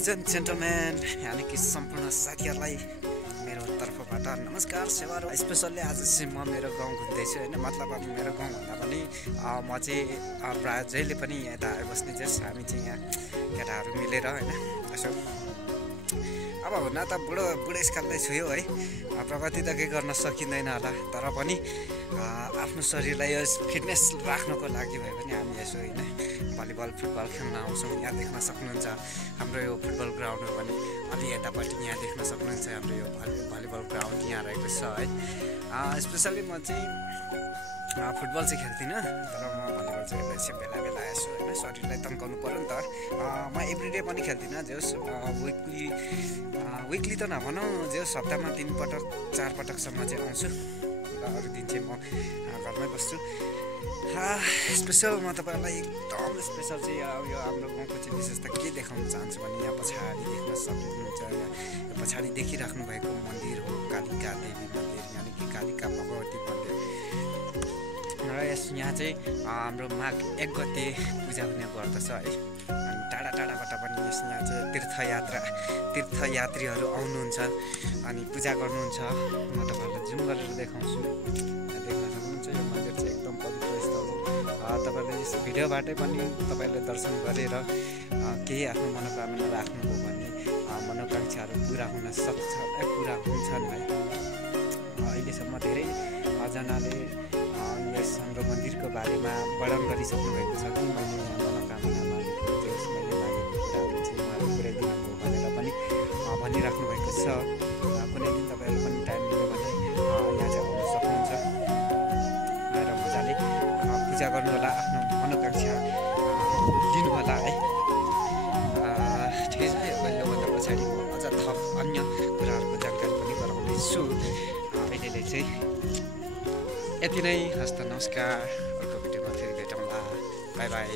Ladies and gentleman यानी कि सम्पूर्ण साथीहरूलाई मेरो तर्फबाट नमस्कार सेवा र स्पेसल्ली आज चाहिँ म मेरो गाउँ घुम्दैछु होइन। मतलब अब मेरो गाउँ भन्दा पनि म चाहिँ प्रायः जहिले पनि यता आइबस्ने जस हामी चाहिँ यहाँ केटाहरू मिलेर होइन यसो अब हुन त बुढेसकालमै छु यो है, प्रगति त केही गर्न सकिँदैन होला, तर पनि आफ्नो शरीरलाई फिटनेस राख्नको लागि भए पनि हामी यसो होइन भलिबल फुटबल खेल्न आउँछौँ। यहाँ देख्न सक्नुहुन्छ हाम्रो यो फुटबल ग्राउन्ड हो भने अलि यतापट्टि यहाँ देख्न सक्नुहुन्छ हाम्रो यो भलिबल ग्राउन्ड यहाँ रहेको छ है। स्पेसल्ली म चाहिँ फुटबल चाहिँ खेल्दिनँ, तर म भलिबल चाहिँ खेल्दैछु बेला बेला यसो होइन, शरीरलाई तन्काउनु पऱ्यो नि त। म एभ्रिडे पनि खेल्दिनँ, जस विकली त नभनौँ, जस हप्तामा 3 पटक 4 पटकसम्म चाहिँ आउँछु र अरू दिन चाहिँ म घरमै बस्छु। स्पेसल म तपाईँहरूलाई एकदम स्पेसल चाहिँ यो हाम्रो गाउँको चाहिँ विशेषता के देखाउन चाहन्छु भने यहाँ पछाडि देख्न सक्नुहुन्छ, यहाँ पछाडि देखिराख्नु भएको मन्दिर हो कालिका देवी मन्दिर यानि कि कालिका भगवती मन्दिर र यहाँ चाहिँ हाम्रो माघ 1 गते पूजा हुने गर्दछ है। अनि टाढा टाढाबाट पनि यहाँ चाहिँ तीर्थयात्रीहरू आउनुहुन्छ अनि पूजा गर्नुहुन्छ। म तपाईँहरूलाई जुम गरेर देखाउँछु, देख्न सक्नुहुन्छ यो मन्दिर चाहिँ एकदम पवित्र स्थल हो। तपाईँहरूले यस भिडियोबाटै पनि तपाईँहरूले दर्शन गरेर केही आफ्नो मनोकामना राख्नुभयो भने मनोकाङ्क्षाहरू पुरा हुन सक्छ, पुरा हुन्छन् है। अहिलेसम्म धेरैजनाले यस हाम्रो मन्दिरको बारेमा वर्णन गरिसक्नु भएको छ कि मैले यहाँ मनोकामना मागेको जस मैले मागेको कुराहरू चाहिँ उहाँले पुऱ्याइदिनु भयो भनेर पनि भनिराख्नु भएको छ। कुनै दिन तपाईँहरू पनि टाइम मिल्यो भने यहाँ चाहिँ आउन सक्नुहुन्छ र मजाले पूजा गर्नु होला, आफ्नो मनोकाङ्क्षा लिनु होला है। ठिकै छ, योभन्दा पछाडि म अझ थप अन्य कुराहरूको जानकारी पनि गराउँदैछु। अहिलेले चाहिँ यति नै, हस्त नमस्कार, अर्को भिडियोमा फेरि भेटौँला, बाई बाई।